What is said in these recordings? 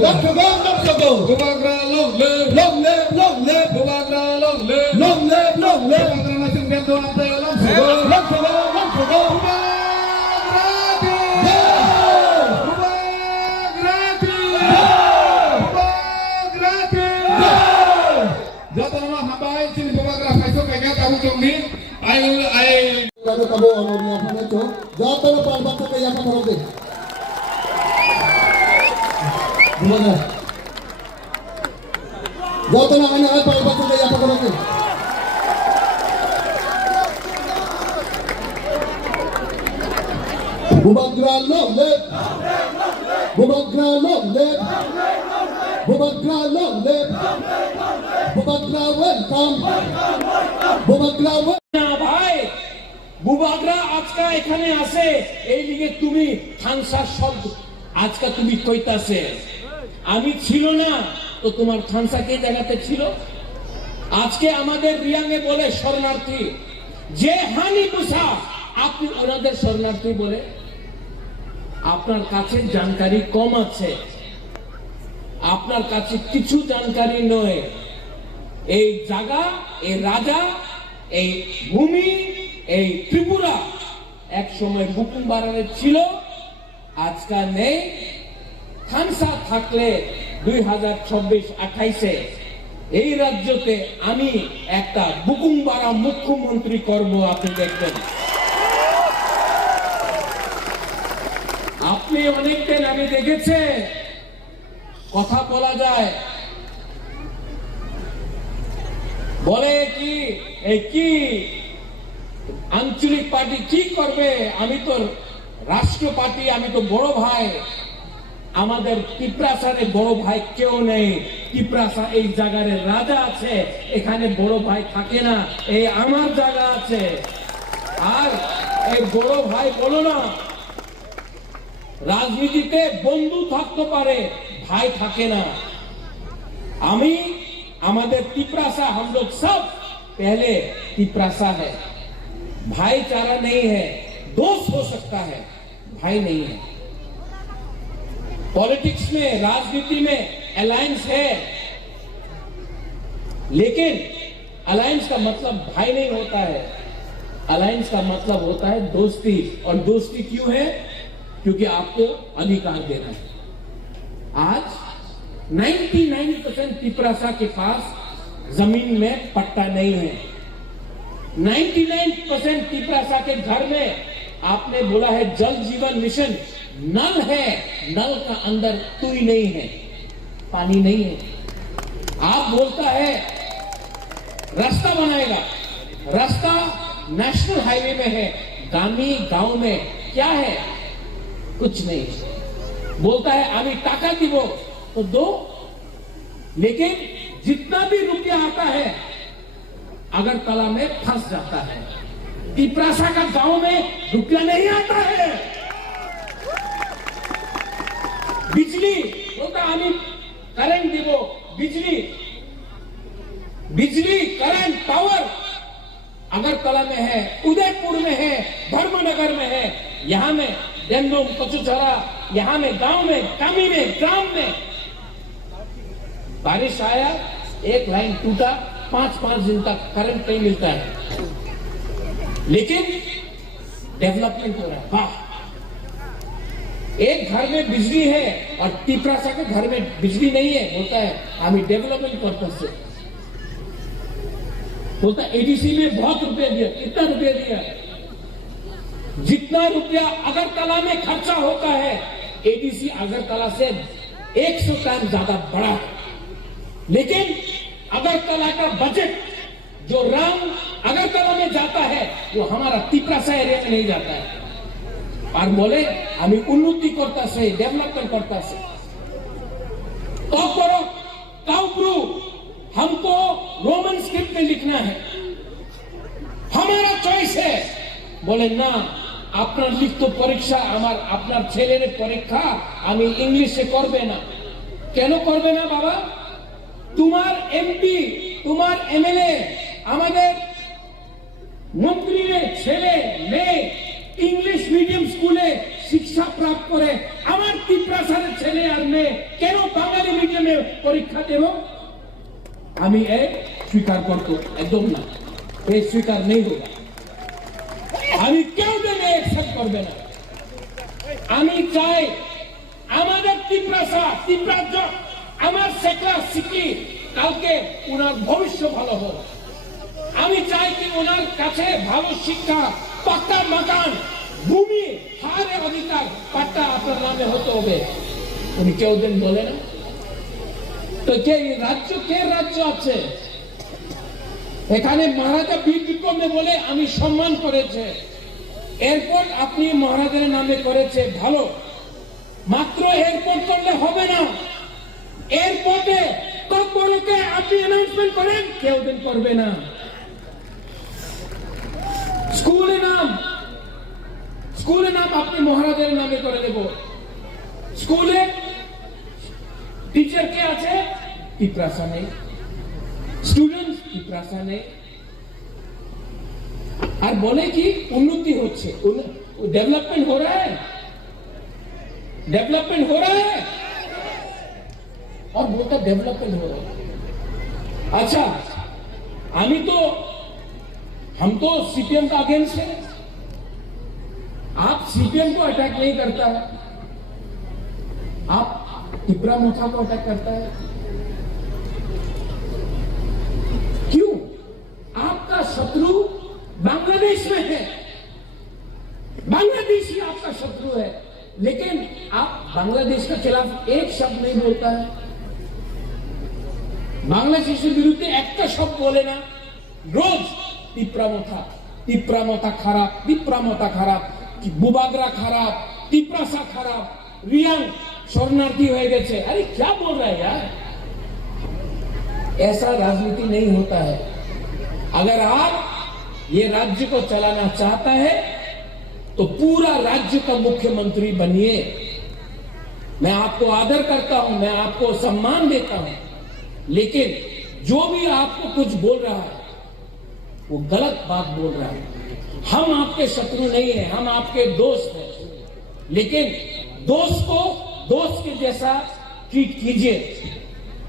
Let's go, let's go. Bubagra long live. Long live, long live. Bubagra long live. Long live, long live. Bubagra masing bento ante long sugo. Let's go, let's go. Bubagrati. Bubagrati. Bubagrati. Jatuh nama hambai sini Bubagra kaisok kaya tahu jombi. I Kado kabo ono niya phane cho. Jato na parbat sa kaya ka maroge. Bubagra. Jato na kanya ay parbat sa kaya ka maroge. Bubagra long live. Bubagra long live. Bubagra long live. Bubagra welcome. Bubagra welcome. না ভাই বুবাগরা আজকা এখানে আছে এই লিগে তুমি থানসার শব্দ আজকা তুমি কইতাছে আমি ছিল না তো তোমার থানসা কে জায়গাতে ছিল আজকে আমাদের রিয়াংয়ে বলে শরণার্থী যে হানি মুসা আপনি ওনাদের শরণার্থী বলে আপনার কাছে জানকারি কম আছে আপনার কাছে কিছু জানকারি নয় এই জায়গা এই রাজা এই ভূমি এই ত্রিপুরা এক সময় বুকুমবাড়ারে ছিল আজকাল নেই খানসা থাকলে 2026-28 এই রাজ্যতে আমি একটা বুকুমবাড়া মুখ্যমন্ত্রী করব আপনি দেখবেন আপনি অনেকদিন আমি দেখেছে কথা বলা যায় বলে কি এই কি আঞ্চলিক পার্টি কি করবে আমি তো রাষ্ট্র পার্টি আমি তো বড় ভাই আমাদের ত্রিপুরাসারে বড় ভাই কেউ নেই ত্রিপুরাসা এই জায়গার রাজা আছে এখানে বড় ভাই থাকে না এই আমার জায়গা আছে আর এই বড় ভাই বলো না রাজনীতিতে বন্ধু থাকতে পারে ভাই থাকে না আমি हमारे तिपरासा हम लोग सब पहले तिपरासा है भाईचारा नहीं है दोस्त हो सकता है भाई नहीं है पॉलिटिक्स में राजनीति में अलायंस है लेकिन अलायंस का मतलब भाई नहीं होता है अलायंस का मतलब होता है दोस्ती और दोस्ती क्यों है क्योंकि आपको अधिकार देना है आज 99% तिपरासा के पास जमीन में पट्टा नहीं है 99% तिपरासा के घर में आपने बोला है जल जीवन मिशन नल है नल का अंदर तुई नहीं है पानी नहीं है आप बोलता है रास्ता बनाएगा रास्ता नेशनल हाईवे में है गामी गांव में क्या है कुछ नहीं बोलता है आमी टाका दिबो तो दो लेकिन जितना भी रुपया आता है अगरतला में फंस जाता है तिपरासा का गांव में रुपया नहीं आता है बिजली होता आमी करंट दिबो बिजली बिजली करंट पावर अगरतला में है उदयपुर में है धर्मनगर में है यहाँ में डेमडोम कचुचरा यहाँ में गांव में कामी में ग्राम में बारिश आया एक लाइन टूटा 5-5 दिन तक करंट नहीं मिलता है लेकिन डेवलपमेंट हो रहा है वाह एक घर में बिजली है और तिपरासा के घर में बिजली नहीं है बोलता है हमें डेवलपमेंट पर्पस से बोलता एडीसी में बहुत रुपया दिया कितना रुपया दिया जितना रुपया अगरतला में खर्चा होता है एडीसी अगरतला से 100 टाइम ज्यादा बड़ा है लेकिन अगरतला का बजट जो राम अगरतला में जाता है वो हमारा तिपरासा एरिया में नहीं जाता है और बोले हमें उन्नति करता से डेवलपमेंट करता से तो करो काउप्रू हमको रोमन स्क्रिप्ट में लिखना है हमारा चॉइस है बोले ना আপনার লিখিত পরীক্ষা আমার আপনার ছেলের পরীক্ষা আমি ইংলিশে করবে না কেন করবে না বাবা তোমার এমপি তোমার এমএলএ আমাদের মন্ত্রীর ছেলে মেয়ে ইংলিশ মিডিয়াম স্কুলে শিক্ষা প্রাপ্ত করে আমার তিপ্রাসারের ছেলে আর মেয়ে কেন সিপিএম পরীক্ষা দেব আমি এই স্বীকার করবো একদম না এই স্বীকার নেই হোক আমি কেউ দেবে অ্যাকসেপ্ট করবে না আমি চাই আমাদের তীব্রাজ আমার সেকলা সিকি কালকে ওনার ভবিষ্য ভালো হোক আমি চাই কি ওনার কাছে ভালো শিক্ষা পাক্কা মাকান ভূমি হারের অধিকার পাট্টা আপনার নামে হতে হবে উনি কেউ দিন বলে না তো কে রাজ্য আছে এখানে মহারাজা বীর বিক্রমে বলে আমি সম্মান করেছে এয়ারপোর্ট আপনি মহারাজের নামে করেছে ভালো মাত্র এয়ারপোর্ট করলে হবে না এয়ারপোর্টে তৎপরকে আপনি অ্যানাউন্সমেন্ট করেন কেউ দিন করবে না স্কুলে নাম আপনি মহারাজের নামে করে দেব স্কুলে टीचर কে আছে পিপ্রাসা নেই স্টুডেন্টস পিপ্রাসা নেই আর বলে কি উন্নতি হচ্ছে डेवलपमेंट हो रहा है और बोलता डेवलपमेंट हो रहा है अच्छा हम तो सीपीएम का अगेंस्ट है आप सीपीएम को अटैक नहीं करता है आप तिपरा मोथा को अटैक करता है क्यों आपका शत्रु बांग्लादेश में है बांग्लादेशी आपका शत्रु है लेकिन आप बांग्लादेश के खिलाफ एक शब्द नहीं बोलता है बांग्लादेश के विरुद्ध एक का शब्द बोले ना रोज तिप्रा मोथा खराब बुबागरा खराब तिप्रासा खराब रियांग शरणार्थी हो गए अरे क्या बोल रहा है यार ऐसा राजनीति नहीं होता है अगर आप ये राज्य को चलाना चाहता है तो पूरा राज्य का मुख्यमंत्री बनिए मैं आपको आदर करता हूं मैं आपको सम्मान देता हूं लेकिन जो भी आपको कुछ बोल रहा है वो गलत बात बोल रहा है हम आपके शत्रु नहीं है हम आपके दोस्त हैं लेकिन दोस्त को दोस्त के जैसा ट्रीट कीजिए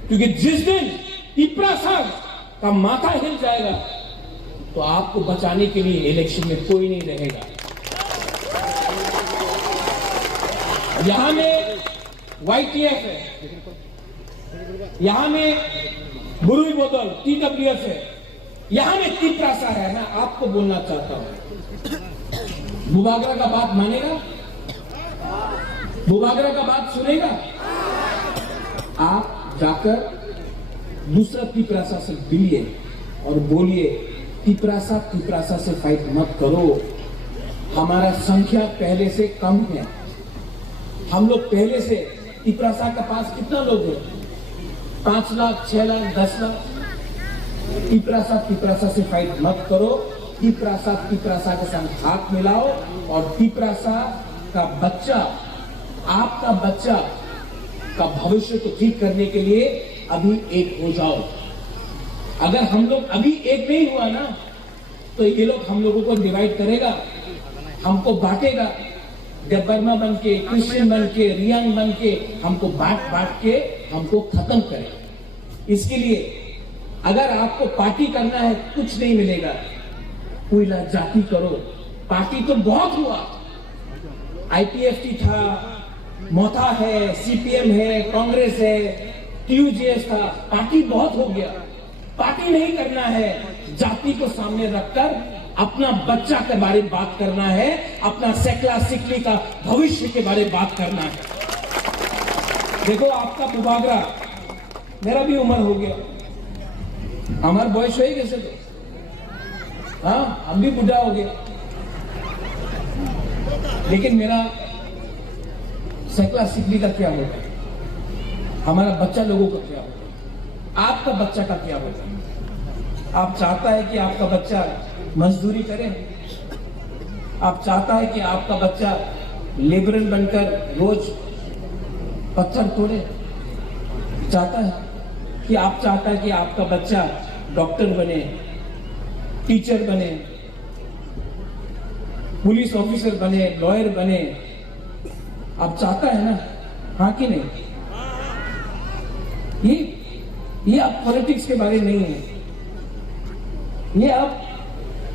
क्योंकि जिस दिन तिप्रासा का माथा हिल जाएगा तो आपको बचाने के लिए इलेक्शन में कोई नहीं रहेगा यहां में YTF है यहां में बुरुई बोतल TWF है यहां में तिप्रासा है मैं आपको बोलना चाहता हूं बुबागरा का बात मानेगा बुबागरा का बात सुनेगा आप जाकर दूसरा तिप्रासा से मिलिए और बोलिए तिप्रासा से फाइट मत करो हमारा संख्या पहले से कम है हम लोग पहले से तिप्रासा के पास कितना लोग हैं 5 लाख 6 लाख 10 लाख तिप्रासा से फाइट मत करो तिप्रासा के साथ हाथ मिलाओ और तिप्रासा का बच्चा आपका बच्चा का भविष्य को ठीक करने के लिए अभी एक हो जाओ अगर हम लोग अभी एक नहीं हुआ ना तो ये लोग हम लोगों को डिवाइड करेगा हमको बांटेगा बर्मा बन के क्रिश्चियन बन के रियांग बन के हमको बांट के हमको खत्म करेगा इसके लिए अगर आपको पार्टी करना है कुछ नहीं मिलेगा कोई जाति करो पार्टी तो बहुत हुआ IPFT था मोथा है CPM है कांग्रेस है TUJS था पार्टी बहुत हो गया पार्टी नहीं करना है जाति को सामने रखकर अपना बच्चा के बारे में बात करना है अपना सेकला सिकली का भविष्य के बारे में बात करना है देखो आपका बुबागरा मेरा भी उम्र हो गया हमारे बॉयस हो ही कैसे तो हाँ हम भी बुढ़ा हो गए लेकिन मेरा सेकला सिकली का क्या होगा हमारा बच्चा लोगों का क्या होगा आपका बच्चा का क्या होगा आप चाहता है कि आपका बच्चा मजदूरी करे आप चाहता है कि आपका बच्चा लेबरन बनकर रोज पत्थर तोड़े चाहता है कि आप चाहता है कि आपका बच्चा डॉक्टर बने टीचर बने पुलिस ऑफिसर बने लॉयर बने आप चाहता है ना हाँ कि नहीं ये अब पॉलिटिक्स के बारे नहीं है, ये अब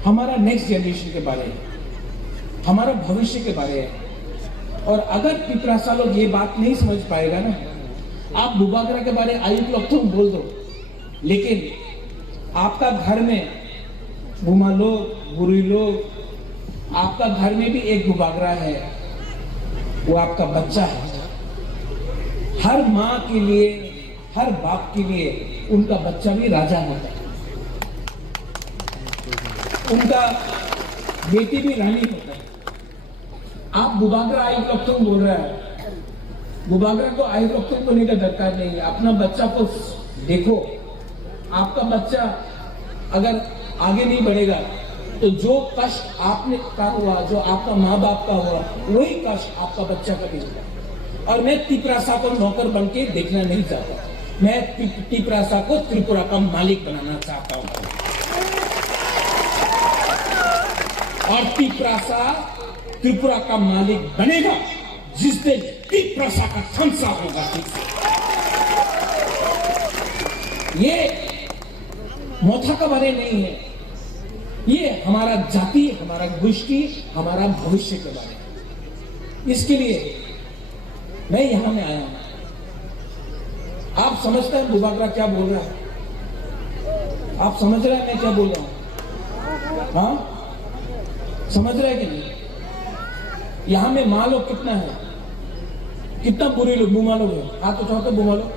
हमारा नेक्स्ट जनरेशन के बारे है, हमारा भविष्य के बारे है। और अगर पिपरासा लोग ये बात नहीं समझ पाएगा ना, आप बुबागरा के बारे आयुक्त लोग तो बोल दो, लेकिन आपका घर में बुमा लोग, बुरी लोग, आपका घर में भी एक बुबागरा है, वो आपका बच्चा है। हर माँ के लिए, हर बाप के लिए उनका बच्चा भी राजा होता है, उनका बेटी भी रानी होता है। आप बुबागरा आयुक्त बोल रहा है, बुबागरा को आयुक्त होने का दरकार नहीं है। अपना बच्चा को देखो, आपका बच्चा अगर आगे नहीं बढ़ेगा तो जो कष्ट आपने का हुआ, जो आपका माँ बाप का हुआ, वही कष्ट आपका बच्चा का भी होगा। और मैं तिपरासा को नौकर बन के देखना नहीं चाहता, मैं तिपरासा को त्रिपुरा का मालिक बनाना चाहता हूं। और तिपरासा त्रिपुरा का मालिक बनेगा जिस दिन तिपरासा का खंसा होगा। ये मोथा का बारे नहीं है, ये हमारा जाति, हमारा गोष्ठी, हमारा भविष्य के बारे में। इसके लिए मैं यहां में आया हूं। आप समझते हैं बुबागरा क्या बोल रहा है? आप समझ रहे हैं मैं क्या बोल रहा हूं? हाँ, समझ रहे हैं कि नहीं? यहां में माँ लोग कितना है, कितना बुरे लोग, बुमा लोग है। हाथ उठाओ तो बुमा लोग,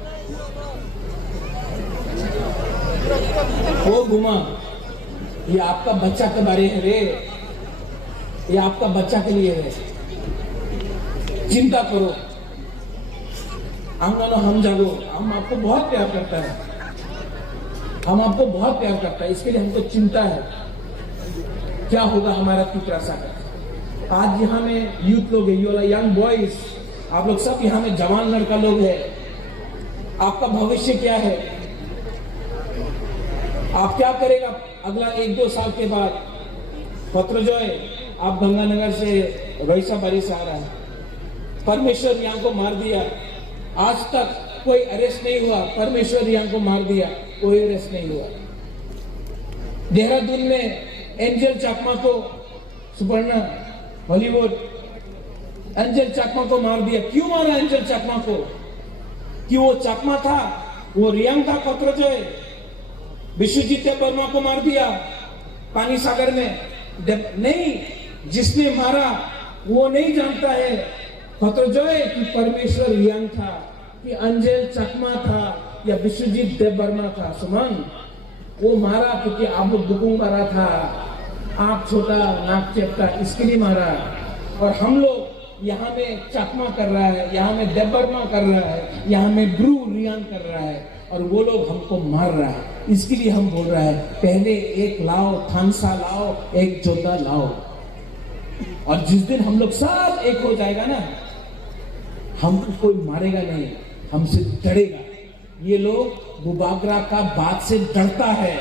वो बुमा, ये आपका बच्चा के बारे है रे, ये आपका बच्चा के लिए है। चिंता करो, हम जागो, हम आपको बहुत प्यार करता है, हम आपको बहुत प्यार करता है, इसके लिए हमको चिंता है क्या होगा हमारा तिपरासा का। आज यहाँ में यूथ लोग है, यंग बॉयज, आप लोग सब यहाँ में जवान लड़का लोग है। आपका भविष्य क्या है? आप क्या करेगा अगला 1-2 साल के बाद? पत्र जो है, आप गंगानगर से रईसा बारी से आ रहा है, परमेश्वर यहाँ को मार दिया, आज तक कोई अरेस्ट नहीं हुआ, परमेश्वर यहाँ को मार दिया, कोई अरेस्ट नहीं हुआ। देहरादून में एंजल चाकमा को, सुपर्णा हॉलीवुड, एंजल चाकमा को मार दिया। क्यों मारा एंजल चाकमा को? कि वो चाकमा था, वो रियांग था। पत्र जो है, विश्वजीत वर्मा को मार दिया पानी सागर में। नहीं, जिसने मारा वो नहीं जानता है पत्र जो है कि परमेश्वर रियांग था, कि अंजल चकमा था या विश्वजीत देववर्मा था। सुमन, वो मारा क्योंकि आप दुकुंग मारा था, आप छोटा नाक चेपटा, इसके लिए मारा। और हम लोग यहाँ में चकमा कर रहा है, यहाँ में देववर्मा कर रहा है, यहाँ में ब्रू रियांग कर रहा है, और वो लोग हमको मार रहा है। इसके लिए हम बोल रहा है, पहले एक लाओ, थानसा लाओ, एक जोधा लाओ। और जिस दिन हम लोग सब एक हो जाएगा ना, हमको कोई मारेगा नहीं, हमसे डरेगा। ये लोग बुबागरा का बात से डरता है।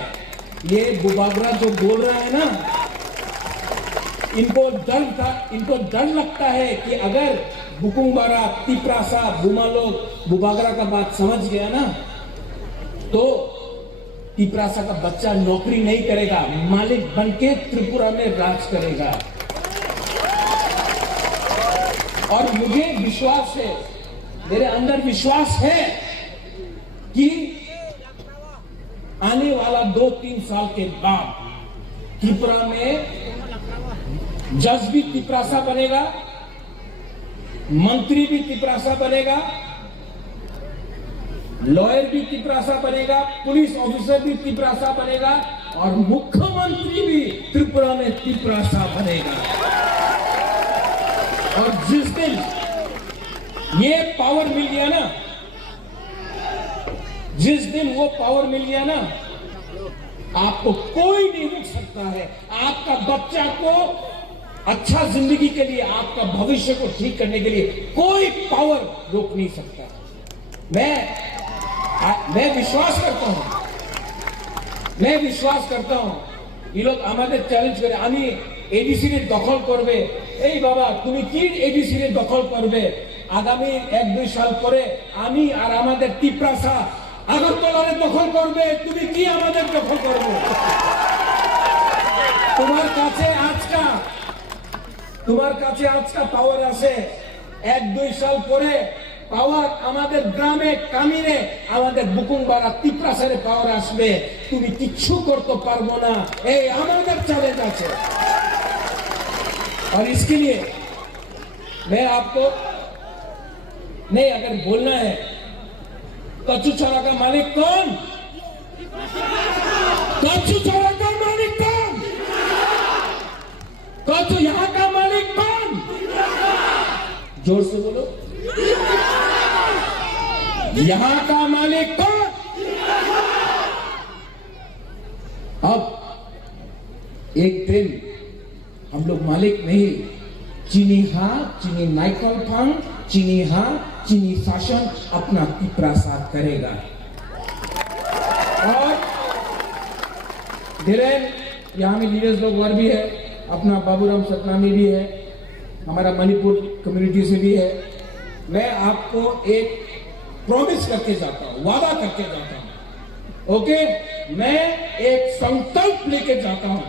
ये बुबागरा जो बोल रहा है ना, इनको डर लगता है कि अगर बुकुंबारा, तिपरासा, बुमा लोग बुबागरा का बात समझ गया ना, तो तिपरासा का बच्चा नौकरी नहीं करेगा, मालिक बनके त्रिपुरा में राज करेगा। और मुझे विश्वास है, मेरे अंदर विश्वास है कि आने वाला 2-3 साल के बाद त्रिपुरा में जज भी तिपरासा बनेगा, मंत्री भी तिपरासा बनेगा, लॉयर भी तिपरासा बनेगा, पुलिस ऑफिसर भी तिपरासा बनेगा, और मुख्यमंत्री भी त्रिपुरा में तिपरासा बनेगा। और जिस दिन ये पावर मिल गया ना, जिस दिन वो पावर मिल गया ना, आपको कोई नहीं रोक सकता है। आपका बच्चा को अच्छा जिंदगी के लिए, आपका भविष्य को ठीक करने के लिए कोई पावर रोक नहीं सकता। मैं विश्वास करता हूं, मैं विश्वास करता हूं ये लोग हमारे चैलेंज करे, आमी एडिसी रे दखल करबे। এই বাবা, তুমি কি এডিসি রে দখল করবে? আগামী 1-2 সাল পরে আমি আর আমাদের তিপরাসা আগরতলারে দখল করবে, তুমি কি আমাদের দখল করবে? তোমার কাছে আজকা পাওয়ার আছে, 1-2 সাল পরে পাওয়ার আমাদের গ্রামে কামিনে, আমাদের বুকুংবাড়া তিপ্রাসারে পাওয়ার আসবে, তুমি কিচ্ছু করতে পারবো না। এই আমাদের চ্যালেঞ্জ আছে। और इसके लिए मैं आपको नहीं, अगर बोलना है कच्चू छोरा का मालिक कौन? कच्चू छोरा का मालिक कौन? कच्चू यहाँ का मालिक कौन? जोर से बोलो, यहाँ का मालिक कौन? अब एक दिन हम लोग मालिक नहीं, चीनी हाँ चीनी नाइकल फांग, चीनी हाँ चीनी शासन अपना प्रसाद करेगा। और धीरेन यहाँ में लीडर्स लोग और भी है, अपना बाबूराम सतनामी भी है, हमारा मणिपुर कम्युनिटी से भी है। मैं आपको एक प्रॉमिस करके जाता हूँ, वादा करके जाता हूँ, ओके? मैं एक संकल्प लेके जाता हूँ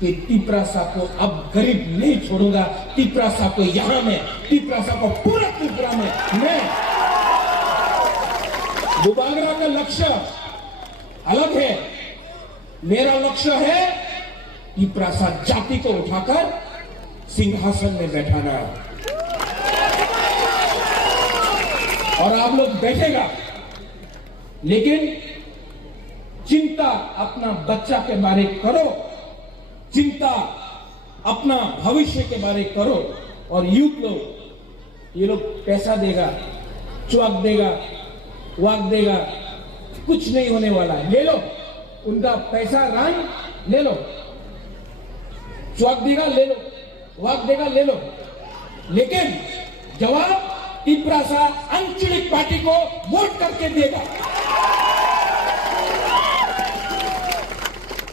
कि तिप्रासा को अब गरीब नहीं छोड़ूंगा। तिप्रासा को यहां में, तिप्रासा को पूरा त्रिपुरा में मैं, बुबागरा का लक्ष्य अलग है, मेरा लक्ष्य है तिप्रासा जाति को उठाकर सिंहासन में बैठाना। और आप लोग बैठेगा, लेकिन चिंता अपना बच्चा के बारे करो, चिंता अपना भविष्य के बारे करो। और यूथ लोग, ये लोग पैसा देगा, चौक देगा, वाक देगा, कुछ नहीं होने वाला है। ले लो उनका पैसा, रंग ले लो, चौक देगा ले लो, वाक देगा ले लो, लेकिन जवाब तिप्रासा अंचलिक पार्टी को वोट करके देगा।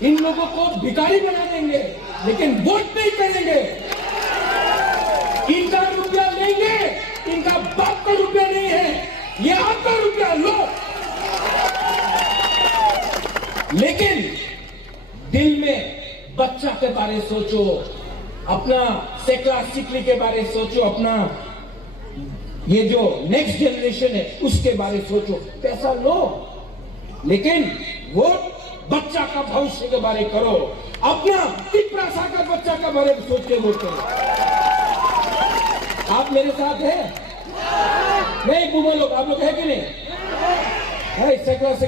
इन लोगों को भिखारी बना देंगे, लेकिन वोट नहीं करेंगे। इनका रुपया लेंगे, इनका बाप का रुपया नहीं है, ये आपका रुपया लो। लेकिन दिल में बच्चा के बारे सोचो, अपना सेकला सिकली के बारे सोचो, अपना ये जो नेक्स्ट जनरेशन है उसके बारे सोचो। पैसा लो, लेकिन वोट बच्चा का भविष्य के बारे करो, अपना तिप्रासा का बच्चा का बारे में सोच के वोट करो। आप मेरे साथ हैं? नहीं बुआ लोग, आप लोग है कि नहीं? है सेकला से